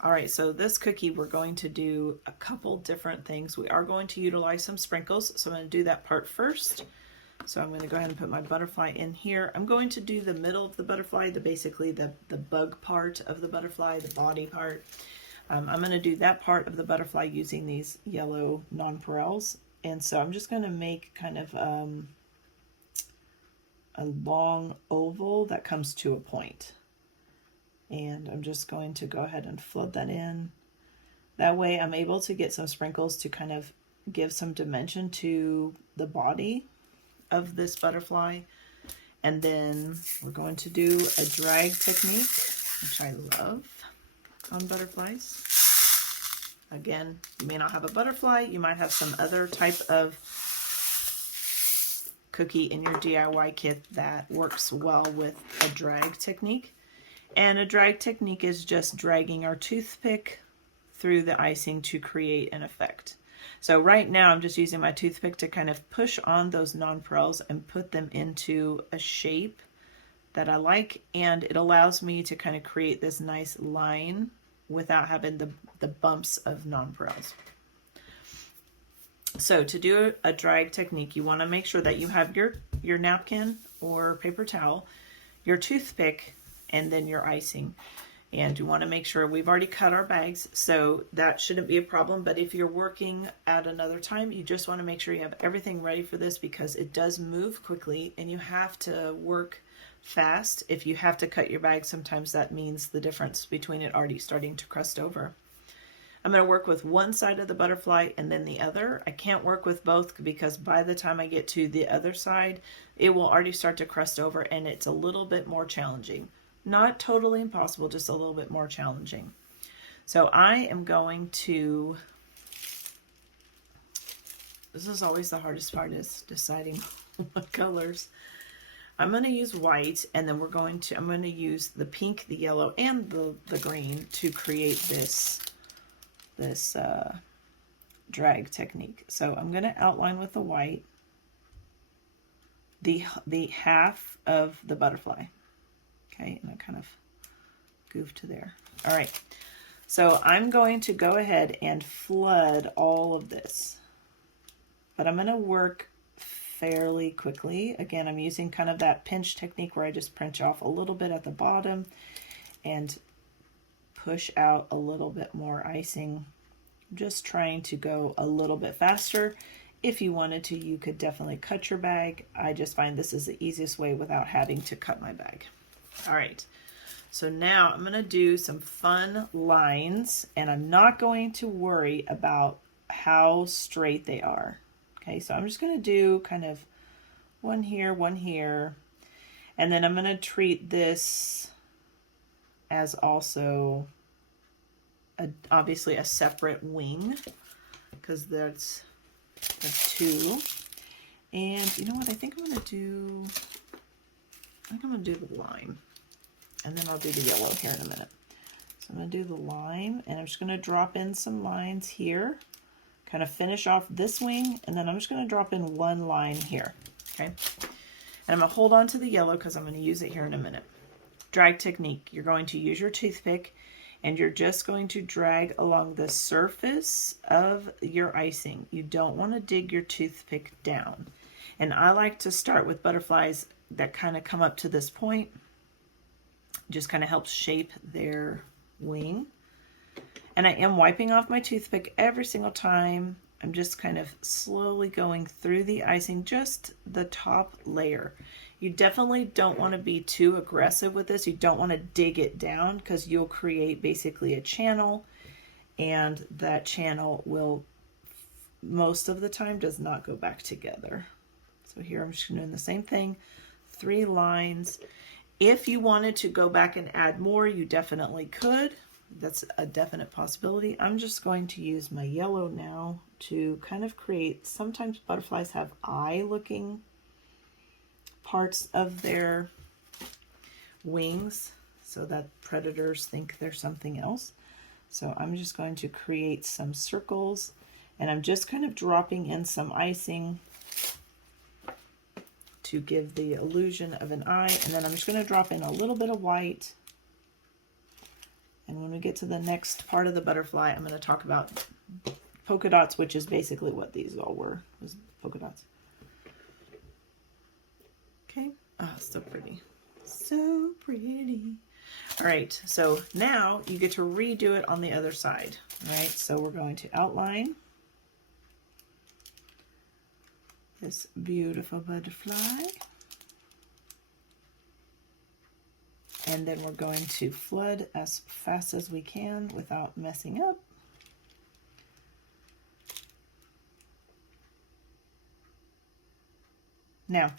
All right, so this cookie, we're going to do a couple different things. We are going to utilize some sprinkles, so I'm going to do that part first. So I'm going to go ahead and put my butterfly in here. I'm going to do the middle of the butterfly, basically the bug part of the butterfly, the body part. I'm going to do that part of the butterfly using these yellow nonpareils. And so I'm just going to make kind of a long oval that comes to a point. And I'm just going to go ahead and flood that in. That way I'm able to get some sprinkles to kind of give some dimension to the body of this butterfly. And then we're going to do a drag technique, which I love on butterflies. Again, you may not have a butterfly, you might have some other type of cookie in your DIY kit that works well with a drag technique. And a drag technique is just dragging our toothpick through the icing to create an effect. So right now I'm just using my toothpick to kind of push on those nonpareils and put them into a shape that I like, and it allows me to kind of create this nice line without having the bumps of nonpareils. So to do a drag technique, you want to make sure that you have your napkin or paper towel, your toothpick, and then your icing. And you want to make sure we've already cut our bags, so that shouldn't be a problem. But if you're working at another time, you just want to make sure you have everything ready for this, because it does move quickly and you have to work fast. If you have to cut your bag, sometimes that means the difference between it already starting to crust over. I'm going to work with one side of the butterfly and then the other. I can't work with both because by the time I get to the other side, it will already start to crust over and it's a little bit more challenging. Not totally impossible, just a little bit more challenging. So I am going to, this is always the hardest part, is deciding what colors. I'm going to use white, and then I'm going to use the pink, the yellow, and the green to create this drag technique. So I'm going to outline with the white the half of the butterfly. Okay, and I kind of goofed there. All right, so I'm going to go ahead and flood all of this, but I'm going to work fairly quickly. Again, I'm using kind of that pinch technique where I just pinch off a little bit at the bottom and push out a little bit more icing. I'm just trying to go a little bit faster. If you wanted to, you could definitely cut your bag. I just find this is the easiest way without having to cut my bag. All right, so now I'm going to do some fun lines, and I'm not going to worry about how straight they are. Okay, so I'm just going to do kind of one here, and then I'm going to treat this as also obviously a separate wing, because that's two. And you know what, I think I'm going to do the lime, and then I'll do the yellow here in a minute. So I'm going to do the lime, and I'm just going to drop in some lines here, kind of finish off this wing, and then I'm just going to drop in one line here, okay? And I'm going to hold on to the yellow because I'm going to use it here in a minute. Drag technique. You're going to use your toothpick, and you're just going to drag along the surface of your icing. You don't want to dig your toothpick down. And I like to start with butterflies that kind of come up to this point. Just kind of helps shape their wing. And I am wiping off my toothpick every single time. I'm just kind of slowly going through the icing, just the top layer. You definitely don't want to be too aggressive with this. You don't want to dig it down, because you'll create basically a channel, and that channel will, most of the time, does not go back together. So here I'm just doing the same thing, 3 lines. If you wanted to go back and add more, you definitely could. That's a definite possibility. I'm just going to use my yellow now to kind of create, sometimes butterflies have eye-looking parts of their wings so that predators think they're something else. So I'm just going to create some circles, and I'm just kind of dropping in some icing to give the illusion of an eye, and then I'm just going to drop in a little bit of white, And when we get to the next part of the butterfly, I'm going to talk about polka dots, which is basically what these all were, was polka dots. Okay. Oh, so pretty. So pretty. All right, so now you get to redo it on the other side. All right, so we're going to outline this beautiful butterfly. And then we're going to flood as fast as we can without messing up. Now,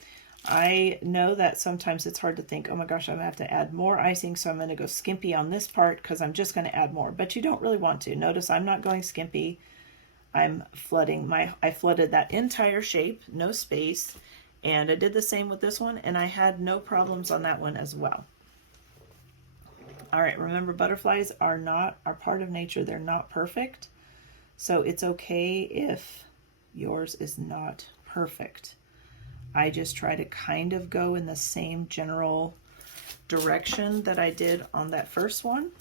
I know that sometimes it's hard to think, oh my gosh, I'm going to have to add more icing, so I'm going to go skimpy on this part because I'm just going to add more. But you don't really want to. Notice I'm not going skimpy. I'm flooding I flooded that entire shape, no space. And I did the same with this one, and I had no problems on that one as well. All right, remember, butterflies are part of nature. They're not perfect. So it's okay if yours is not perfect. I just try to kind of go in the same general direction that I did on that first one.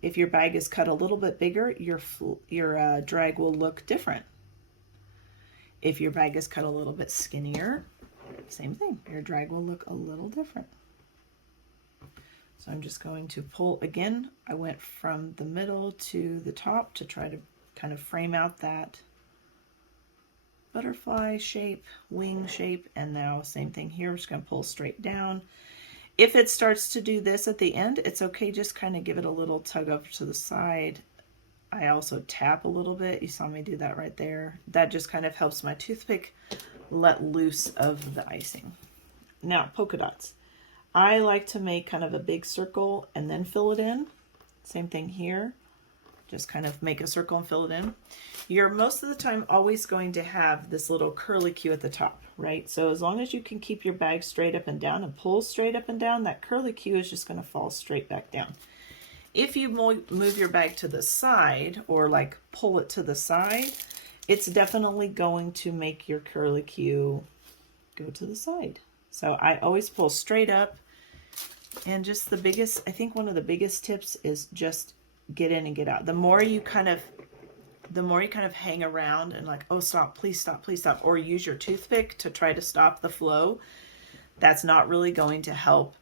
If your bag is cut a little bit bigger, your drag will look different. If your bag is cut a little bit skinnier, same thing, your drag will look a little different. So I'm just going to pull again. I went from the middle to the top to try to kind of frame out that butterfly shape, wing shape, and now same thing here. I'm just going to pull straight down. If it starts to do this at the end, it's okay, just kind of give it a little tug up to the side. I also tap a little bit. You saw me do that right there. That just kind of helps my toothpick let loose of the icing. Now, polka dots. I like to make kind of a big circle and then fill it in. Same thing here. Just kind of make a circle and fill it in. You're most of the time always going to have this little curly Q at the top, right? So as long as you can keep your bag straight up and down and pull straight up and down, that curly Q is just going to fall straight back down. If you move your bag to the side or like pull it to the side, it's definitely going to make your curly Q go to the side. So I always pull straight up, and just I think one of the biggest tips is just get in and get out. The more you kind of hang around and like, oh, stop, please stop, please stop, or use your toothpick to try to stop the flow, that's not really going to help.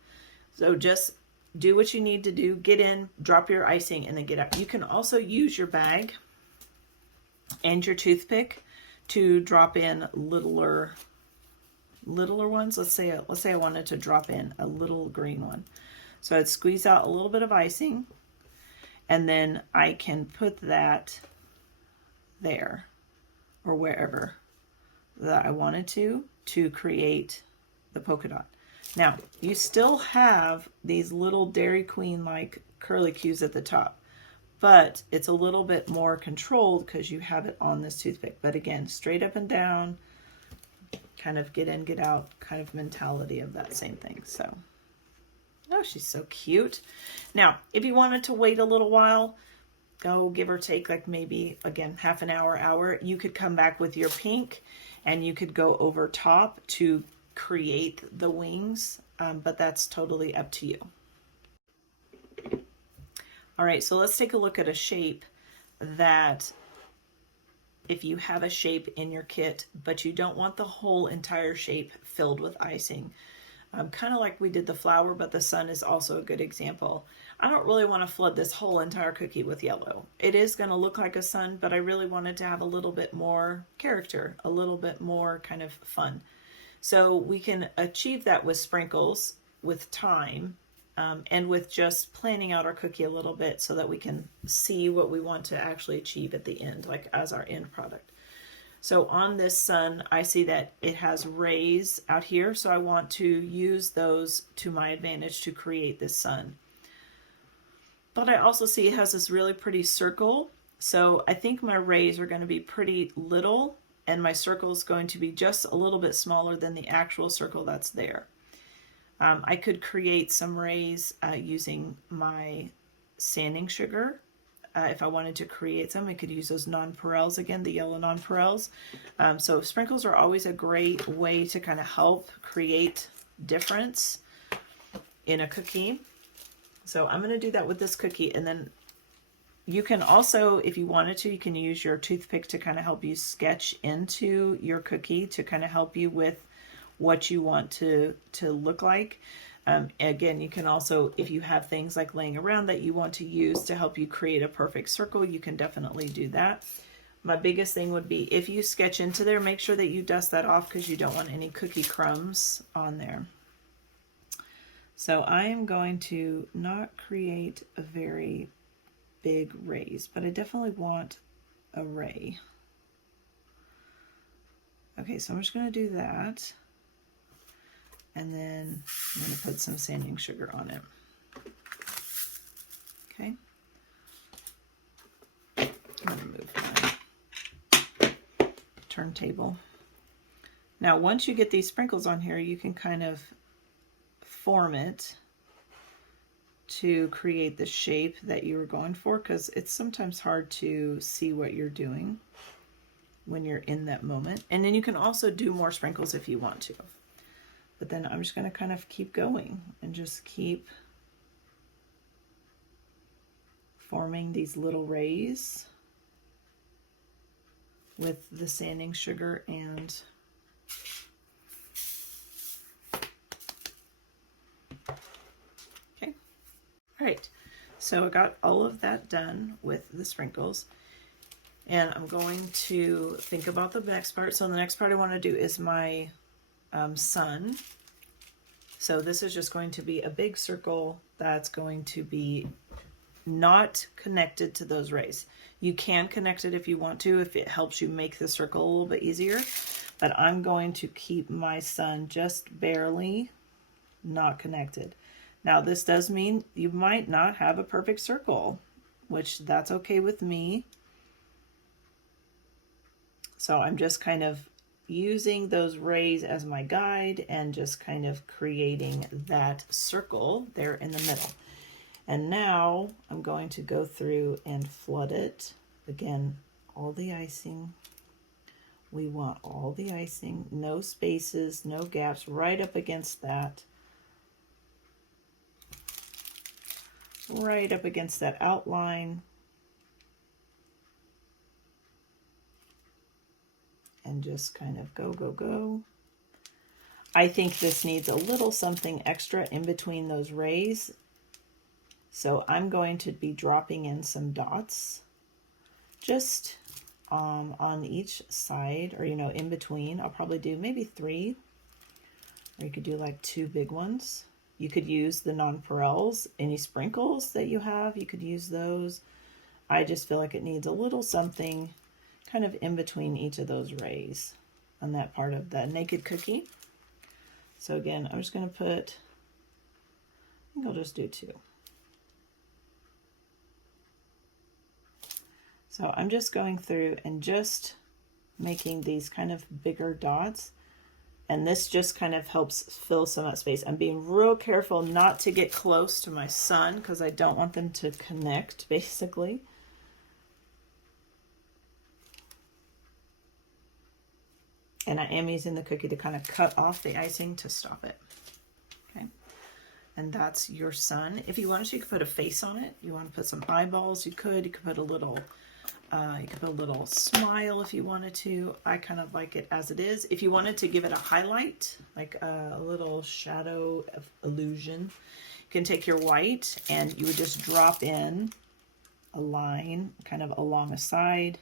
So just do what you need to do, get in, drop your icing, and then get out. You can also use your bag and your toothpick to drop in littler ones. Let's say I wanted to drop in a little green one. So I'd squeeze out a little bit of icing, and then I can put that there or wherever that I wanted to create the polka dot. Now, you still have these little Dairy Queen like curly Qs at the top, but it's a little bit more controlled because you have it on this toothpick. But again, straight up and down, kind of get in, get out kind of mentality of that same thing. So, oh, she's so cute. Now, if you wanted to wait a little while, go give or take like maybe, again, half an hour, you could come back with your pink and you could go over top to create the wings, but that's totally up to you. All right, so let's take a look at a shape that if you have a shape in your kit, but you don't want the whole entire shape filled with icing. Kind of like we did the flower, but the sun is also a good example. I don't really want to flood this whole entire cookie with yellow. It is going to look like a sun, but I really wanted to have a little bit more character, a little bit more kind of fun. So we can achieve that with sprinkles, with time, and with just planning out our cookie a little bit so that we can see what we want to actually achieve at the end, like as our end product. So on this sun, I see that it has rays out here, so I want to use those to my advantage to create this sun. But I also see it has this really pretty circle, so I think my rays are going to be pretty little, and my circle is going to be just a little bit smaller than the actual circle that's there. I could create some rays using my sanding sugar. If I wanted to create some, I could use those nonpareils again, the yellow nonpareils. So sprinkles are always a great way to kind of help create difference in a cookie. So I'm going to do that with this cookie, and then you can also, if you wanted to, you can use your toothpick to kind of help you sketch into your cookie to kind of help you with what you want to look like. Again, you can also, if you have things like laying around that you want to use to help you create a perfect circle, you can definitely do that. My biggest thing would be if you sketch into there, make sure that you dust that off because you don't want any cookie crumbs on there. So I am going to not create a very big rays, but I definitely want a ray. Okay, so I'm just going to do that. And then I'm going to put some sanding sugar on it. Okay. I'm going to move my turntable. Now, once you get these sprinkles on here, you can kind of form it to create the shape that you were going for, because it's sometimes hard to see what you're doing when you're in that moment. And then you can also do more sprinkles if you want to. But then I'm just going to kind of keep going and just keep forming these little rays with the sanding sugar and okay. All right, so I got all of that done with the sprinkles, and I'm going to think about the next part. So the next part I want to do is my sun. So this is just going to be a big circle that's going to be not connected to those rays. You can connect it if you want to, if it helps you make the circle a little bit easier, but I'm going to keep my sun just barely not connected. Now this does mean you might not have a perfect circle, which that's okay with me. So I'm just kind of using those rays as my guide and just kind of creating that circle there in the middle. And now I'm going to go through and flood it. Again, all the icing. We want all the icing, no spaces, no gaps, right up against that. Right up against that outline. And just kind of go, go, go. I think this needs a little something extra in between those rays. So I'm going to be dropping in some dots just on each side, or, you know, in between. I'll probably do maybe 3, or you could do like 2 big ones. You could use the nonpareils, any sprinkles that you have, you could use those. I just feel like it needs a little something kind of in between each of those rays on that part of the naked cookie. So again, I'm just going to put, I think I'll just do 2. So I'm just going through and just making these kind of bigger dots. And this just kind of helps fill some of that space. I'm being real careful not to get close to my sun because I don't want them to connect, basically. And I am using the cookie to kind of cut off the icing to stop it. Okay. And that's your sun. If you wanted to, you could put a face on it. You want to put some eyeballs, you could. You could put a little smile if you wanted to. I kind of like it as it is. If you wanted to give it a highlight, like a little shadow of illusion, you can take your white and you would just drop in a line kind of along a side.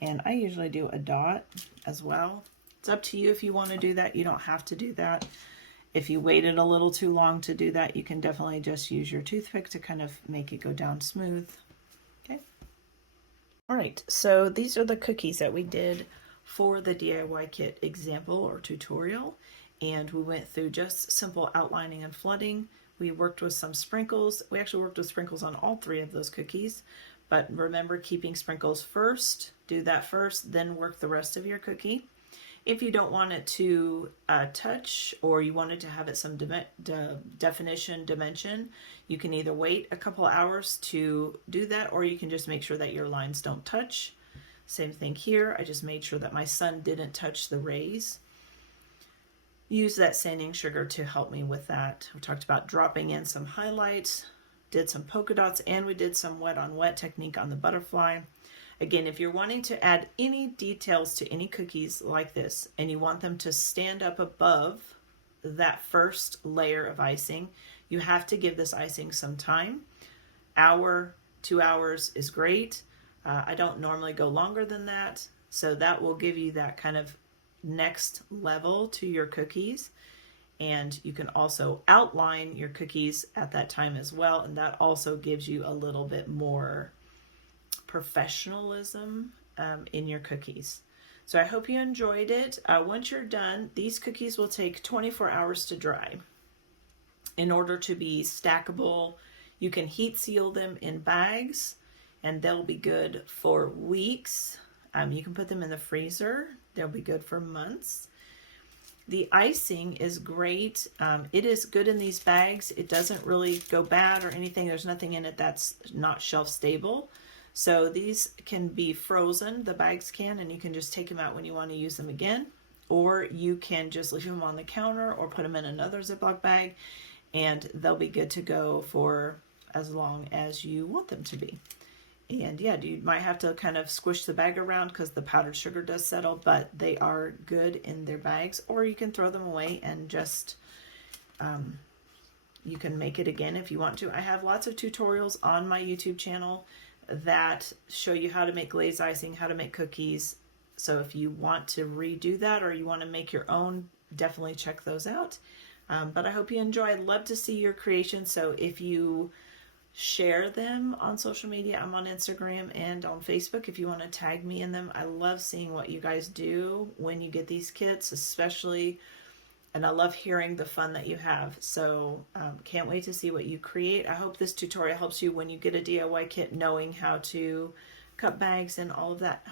And I usually do a dot as well. It's up to you if you want to do that. You don't have to do that. If you waited a little too long to do that, you can definitely just use your toothpick to kind of make it go down smooth. Okay. All right, so these are the cookies that we did for the DIY kit example or tutorial. And we went through just simple outlining and flooding. We worked with some sprinkles. We actually worked with sprinkles on all 3 of those cookies. But remember, keeping sprinkles first, do that first, then work the rest of your cookie. If you don't want it to touch, or you wanted to have it some dimension, you can either wait a couple hours to do that, or you can just make sure that your lines don't touch. Same thing here, I just made sure that my sun didn't touch the rays. use that sanding sugar to help me with that. We talked about dropping in some highlights, did some polka dots, and we did some wet on wet technique on the butterfly. Again, if you're wanting to add any details to any cookies like this and you want them to stand up above that first layer of icing, you have to give this icing some time. Hour, 2 hours is great. I don't normally go longer than that, so that will give you that kind of next level to your cookies. And you can also outline your cookies at that time as well, and that also gives you a little bit more professionalism in your cookies. So I hope you enjoyed it. Once you're done, these cookies will take 24 hours to dry. In order to be stackable, you can heat seal them in bags and they'll be good for weeks. You can put them in the freezer. They'll be good for months. The icing is great. It is good in these bags. It doesn't really go bad or anything. There's nothing in it that's not shelf stable. So these can be frozen, the bags can, and you can just take them out when you want to use them again. Or you can just leave them on the counter or put them in another Ziploc bag and they'll be good to go for as long as you want them to be. And yeah, you might have to kind of squish the bag around because the powdered sugar does settle, but they are good in their bags. Or you can throw them away and just, you can make it again if you want to. I have lots of tutorials on my YouTube channel that show you how to make glazed icing, how to make cookies. So if you want to redo that or you want to make your own, definitely check those out. But I hope you enjoy. I'd love to see your creations. So if you share them on social media, I'm on Instagram and on Facebook if you want to tag me in them. I love seeing what you guys do when you get these kits, especially, and I love hearing the fun that you have. So can't wait to see what you create. I hope this tutorial helps you when you get a DIY kit, knowing how to cut bags and all of that.